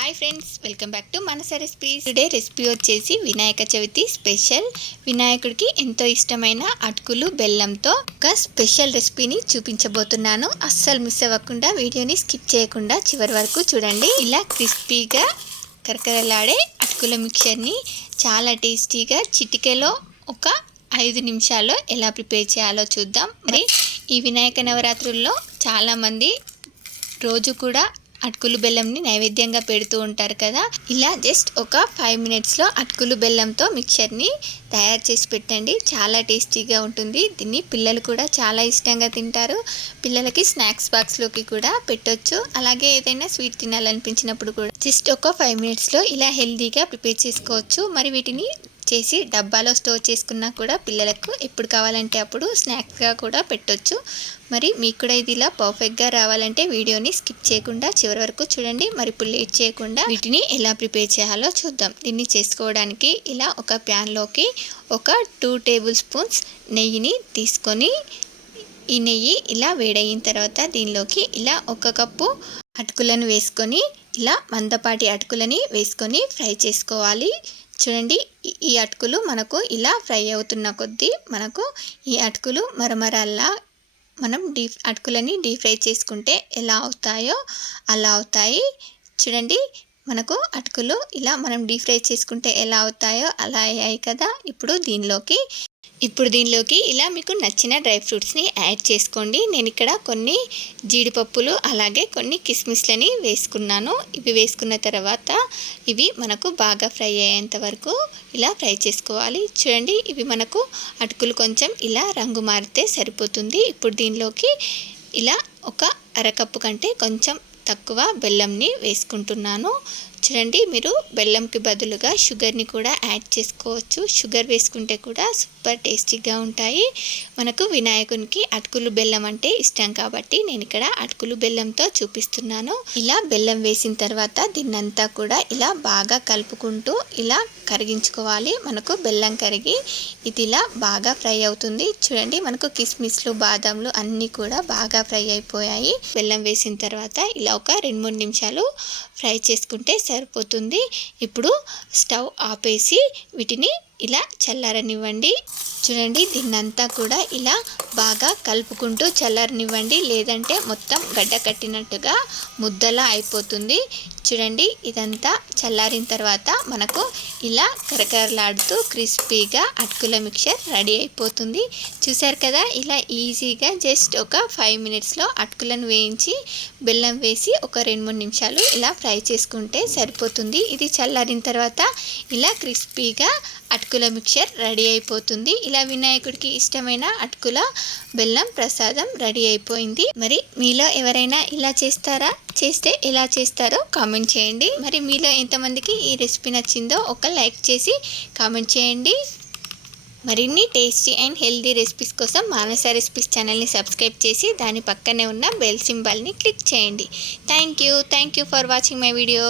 Hi friends welcome back to Manasa recipes today recipe వచ్చేసి Vinayaka Chavithi special వినాయకుడికి ఎంతో ఇష్టమైన అటుకులు బెల్లంతో ఒక స్పెషల్ రెసిపీని చూపించబోతున్నాను. అస్సలు మిస్ అవ్వకుండా వీడియోని స్కిప్ చేయకుండా చివరి వరకు చూడండి. ఇలా క్రిస్పీగా కరకరలాడే అటుకుల మిక్చర్ని చాలా టేస్టీగా చిటికెలో ఒక ఐదు నిమిషాల్లో ఎలా ప్రిపేర్ చేయాలో చూద్దాం. మరి ఈ వినాయక నవరాత్రుల్లో చాలామంది రోజు కూడా అటుకులు బెల్లంని నైవేద్యంగా పెడుతూ ఉంటారు కదా. ఇలా జస్ట్ ఒక ఫైవ్ మినిట్స్లో అటుకులు బెల్లంతో మిక్చర్ని తయారు చేసి పెట్టండి. చాలా టేస్టీగా ఉంటుంది. దీన్ని పిల్లలు కూడా చాలా ఇష్టంగా తింటారు. పిల్లలకి స్నాక్స్ బాక్స్లోకి కూడా పెట్టొచ్చు. అలాగే ఏదైనా స్వీట్ తినాలనిపించినప్పుడు కూడా జస్ట్ ఒక ఫైవ్ మినిట్స్లో ఇలా హెల్తీగా ప్రిపేర్ చేసుకోవచ్చు. మరి వీటిని చేసి డబ్బాలో స్టోర్ చేసుకున్నా కూడా పిల్లలకు ఎప్పుడు కావాలంటే అప్పుడు స్నాక్స్గా కూడా పెట్టొచ్చు. మరి మీకు కూడా ఇది ఇలా పర్ఫెక్ట్గా రావాలంటే వీడియోని స్కిప్ చేయకుండా చివరి వరకు చూడండి. మరి ఇప్పుడు లేట్ చేయకుండా వీటిని ఎలా ప్రిపేర్ చేయాలో చూద్దాం. దీన్ని చేసుకోవడానికి ఇలా ఒక ప్యాన్లోకి ఒక టూ టేబుల్ స్పూన్స్ నెయ్యిని తీసుకొని ఈ నెయ్యి ఇలా వేడయిన తర్వాత దీనిలోకి ఇలా ఒక కప్పు అటుకులను వేసుకొని ఇలా మందపాటి అటుకులని వేసుకొని ఫ్రై చేసుకోవాలి. చూడండి ఈ అటుకులు మనకు ఇలా ఫ్రై అవుతున్న కొద్దీ మనకు ఈ అటుకులు మరమరల్లా మనం డీప్ అటుకులని డీప్ ఫ్రై చేసుకుంటే ఎలా అవుతాయో అలా అవుతాయి. చూడండి మనకు అటుకులు ఇలా మనం డీప్ ఫ్రై చేసుకుంటే ఎలా అవుతాయో అలా అయ్యాయి కదా. ఇప్పుడు దీనిలోకి ఇప్పుడు దీనిలోకి ఇలా మీకు నచ్చిన డ్రై ఫ్రూట్స్ని యాడ్ చేసుకోండి. నేను ఇక్కడ కొన్ని జీడిపప్పులు అలాగే కొన్ని కిస్మిస్లని వేసుకున్నాను. ఇవి వేసుకున్న తర్వాత ఇవి మనకు బాగా ఫ్రై అయ్యేంత వరకు ఇలా ఫ్రై చేసుకోవాలి. చూడండి ఇవి మనకు అటుకులు కొంచెం ఇలా రంగు మారితే సరిపోతుంది. ఇప్పుడు దీనిలోకి ఇలా ఒక అరకప్పు కంటే కొంచెం తక్కువ బెల్లంని వేసుకుంటున్నాను. చూడండి మీరు బెల్లంకి బదులుగా షుగర్ని కూడా యాడ్ చేసుకోవచ్చు. షుగర్ వేసుకుంటే కూడా సూపర్ టేస్టీగా ఉంటాయి. మనకు వినాయకునికి అటుకులు బెల్లం అంటే ఇష్టం కాబట్టి నేను ఇక్కడ అటుకులు బెల్లంతో చూపిస్తున్నాను. ఇలా బెల్లం వేసిన తర్వాత దీన్నంతా కూడా ఇలా బాగా కలుపుకుంటూ ఇలా కరిగించుకోవాలి. మనకు బెల్లం కరిగి ఇది ఇలా బాగా ఫ్రై అవుతుంది. చూడండి మనకు కిస్మిస్లు బాదంలు అన్నీ కూడా బాగా ఫ్రై అయిపోయాయి. బెల్లం వేసిన తర్వాత ఇలా ఒక రెండు మూడు నిమిషాలు ఫ్రై చేసుకుంటే సరిపోతుంది. ఇప్పుడు స్టవ్ ఆపేసి వీటిని ఇలా చల్లారనివ్వండి. చూడండి దీన్నంతా కూడా ఇలా బాగా కలుపుకుంటూ చల్లారనివ్వండి. లేదంటే మొత్తం గడ్డ కట్టినట్టుగా ముద్దలా అయిపోతుంది. చూడండి ఇదంతా చల్లారిన తర్వాత మనకు ఇలా కరకరలాడుతూ క్రిస్పీగా అటుకుల మిక్చర్ రెడీ అయిపోతుంది. చూసారు కదా ఇలా ఈజీగా జస్ట్ ఒక ఫైవ్ మినిట్స్లో అటుకులను వేయించి బెల్లం వేసి ఒక రెండు మూడు నిమిషాలు ఇలా ఫ్రై చేసుకుంటే సరిపోతుంది. ఇది చల్లారిన తర్వాత ఇలా క్రిస్పీగా అటుకుల మిక్చర్ రెడీ అయిపోతుంది. ఇలా వినాయకుడికి ఇష్టమైన అటుకుల బెల్లం ప్రసాదం రెడీ అయిపోయింది. మరి మీలో ఎవరైనా ఇలా చేస్తారా? చేస్తే ఎలా చేస్తారో కామెంట్ చేయండి. మరి మీలో ఎంతమందికి ఈ రెసిపీ నచ్చిందో ఒక లైక్ చేసి కామెంట్ చేయండి. మరిన్ని టేస్టీ అండ్ హెల్దీ రెసిపీస్ కోసం మానస రెసిపీస్ ఛానల్ని సబ్స్క్రైబ్ చేసి దాని పక్కనే ఉన్న బెల్ సింబల్ని క్లిక్ చేయండి. Thank you. Thank you for watching my video.